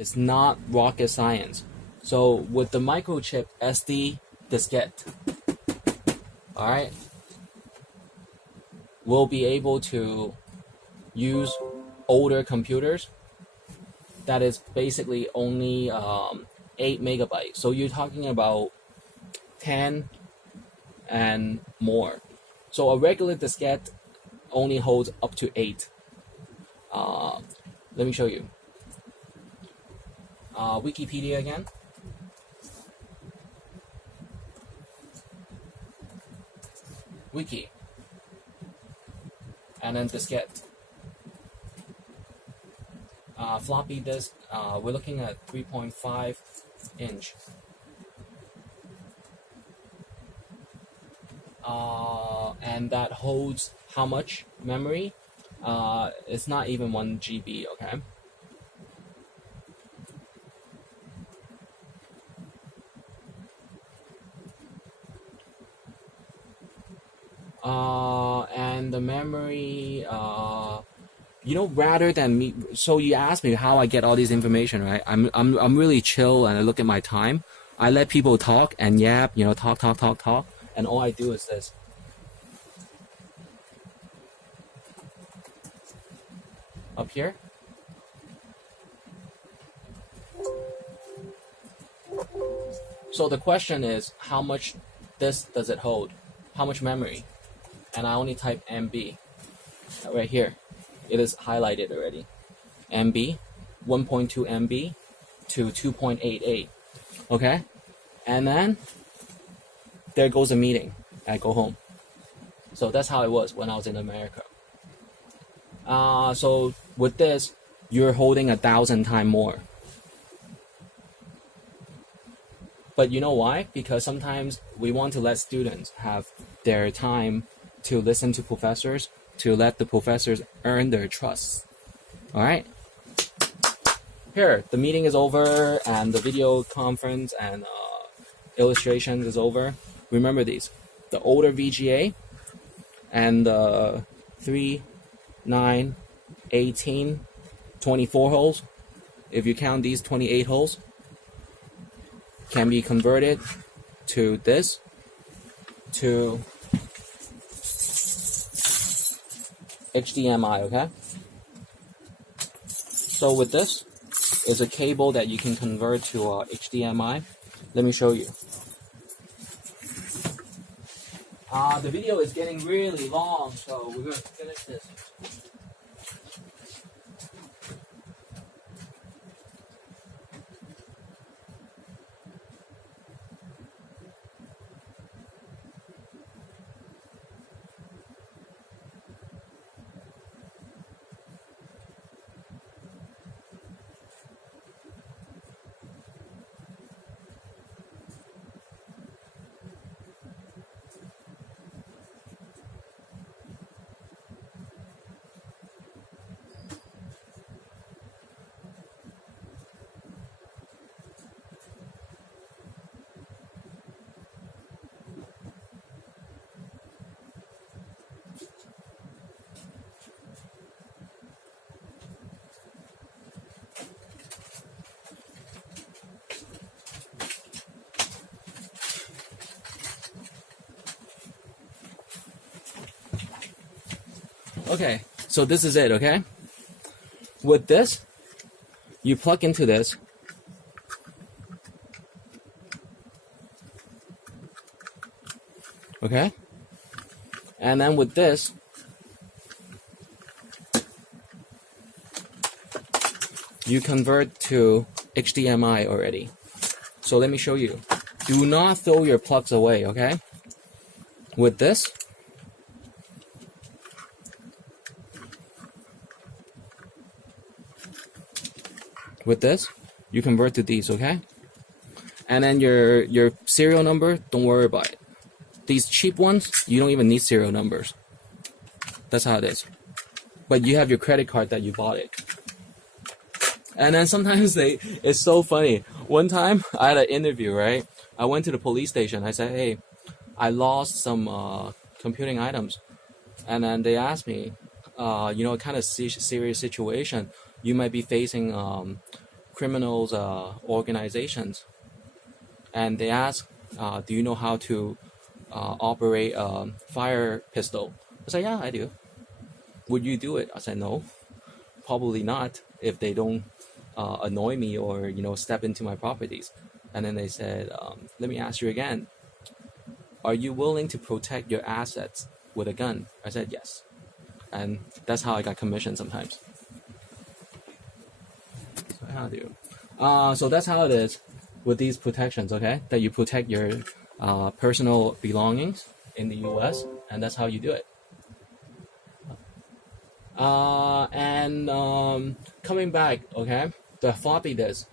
It's not rocket science. So with the microchip SD diskette, all right, we'll be able to use older computers that is basically only 8 megabytes. So you're talking about 10 and more. So a regular diskette only holds up to 8. Let me show you. Wikipedia again. Wiki. And then diskette. Floppy disk, we're looking at 3.5 inch. And that holds how much memory? It's not even 1 GB, okay? And the memory, rather than me, so you asked me how I get all this information, right? I'm really chill, and I look at my time. I let people talk and yap, talk, and all I do is this. Up here. So the question is, how much disk does it hold? How much memory? And I only type MB right here. It is highlighted already. MB, 1.2 MB to 2.88. Okay? And then there goes a meeting. I go home. So that's how it was when I was in America. So with this, you're holding 1,000 times more. But you know why? Because sometimes we want to let students have their time to listen to professors, to let the professors earn their trust. All right? Here, the meeting is over, and the video conference and illustration is over. Remember these. The older VGA and the 3, 9, 18, 24 holes. If you count these 28 holes, can be converted to this, to HDMI, okay? So with this, is a cable that you can convert to HDMI. Let me show you. The video is getting really long, so we're going to finish this. Okay, so this is it, okay? With this, you plug into this. Okay? And then with this, you convert to HDMI already. So let me show you. Do not throw your plugs away, okay? With this, you convert to these, okay? And then your serial number, don't worry about it. These cheap ones, you don't even need serial numbers. That's how it is. But you have your credit card that you bought it. And then sometimes it's so funny. One time I had an interview, right? I went to the police station. I said, hey, I lost some computing items. And then they asked me, kind of serious situation. You might be facing criminals organizations, and they ask, do you know how to operate a fire pistol? I said, yeah, I do. Would you do it? I said, no, probably not if they don't annoy me or step into my properties. And then they said, let me ask you again, are you willing to protect your assets with a gun? I said, yes. And that's how I got commission sometimes. So how do you? So that's how it is with these protections, okay? That you protect your personal belongings in the US, and that's how you do it. And coming back, okay, the floppy disk.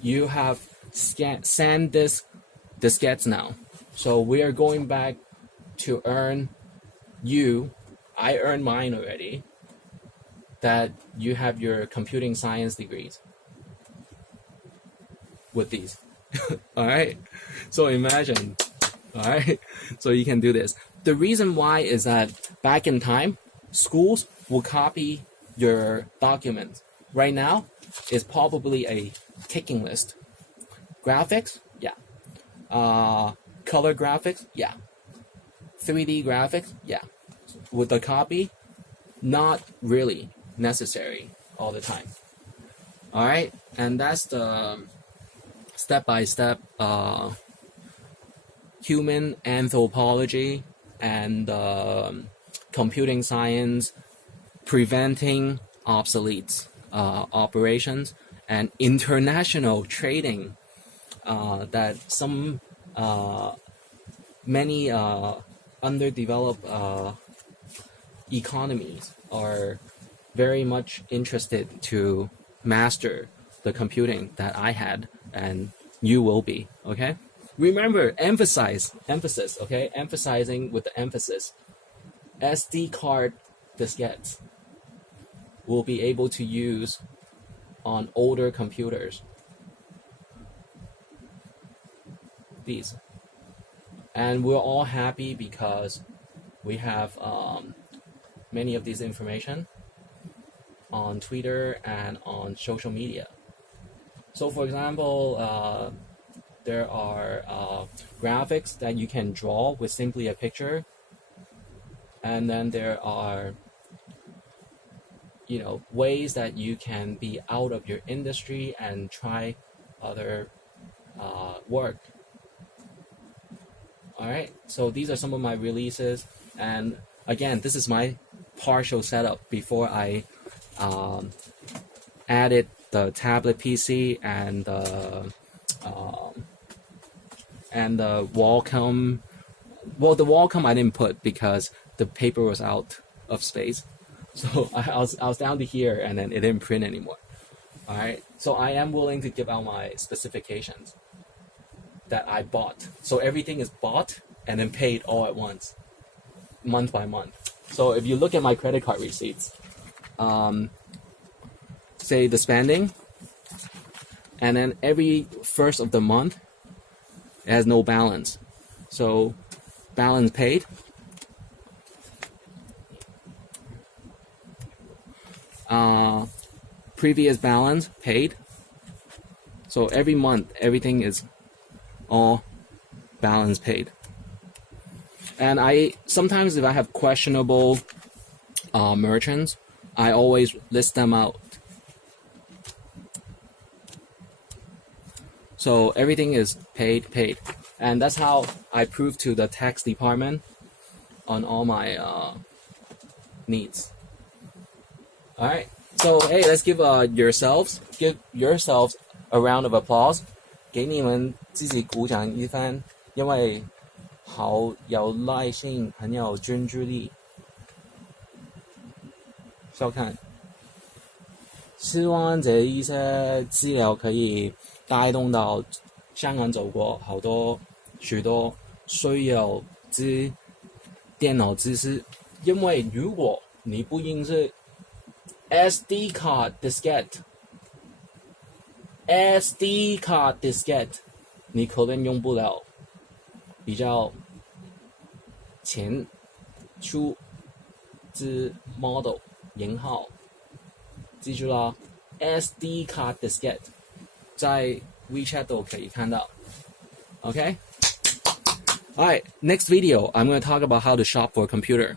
You have SanDisk diskettes now. So we are going back to earn I earned mine already, that you have your computing science degrees with these. All right. So imagine, all right. So you can do this. The reason why is that back in time, schools will copy your documents. Right now, it's probably a ticking list. Graphics, yeah. Color graphics, yeah. 3D graphics, yeah. With the copy, not really necessary all the time. All right, and that's the step-by-step human anthropology and computing science preventing obsolete operations and international trading that some many underdeveloped economies are very much interested to master the computing that I had and you will be, okay? Remember, emphasis, okay? Emphasizing with the emphasis. SD card diskettes will be able to use on older computers. These. And we're all happy because we have many of these information on Twitter and on social media. So for example, there are graphics that you can draw with simply a picture. And then there are ways that you can be out of your industry and try other work. All right, so these are some of my releases, and again, this is my partial setup before I added the tablet PC and the Wacom. Well, the Wacom I didn't put because the paper was out of space, so I was down to here, and then it didn't print anymore. All right, so I am willing to give out my specifications that I bought. So everything is bought and then paid all at once, month by month. So if you look at my credit card receipts, say the spending, and then every first of the month, it has no balance. So balance paid. Previous balance paid. So every month, everything is all balance paid. And I sometimes, if I have questionable merchants, I always list them out. So everything is paid, and that's how I prove to the tax department on all my needs. All right. So hey, let's give yourselves a round of applause. 给你们自己鼓掌一番，因为好有耐性，很有专注力。收看，希望这一些资料可以带动到香港走过许多需要电脑知识，因为如果你不认识 SD card diskette。SD card diskette， 你可能用不了比较前出之 model 型號，記住啦 SD card diskette， 在 WeChat 都可以看到。Okay? Alright, next video, I'm going to talk about how to shop for a computer.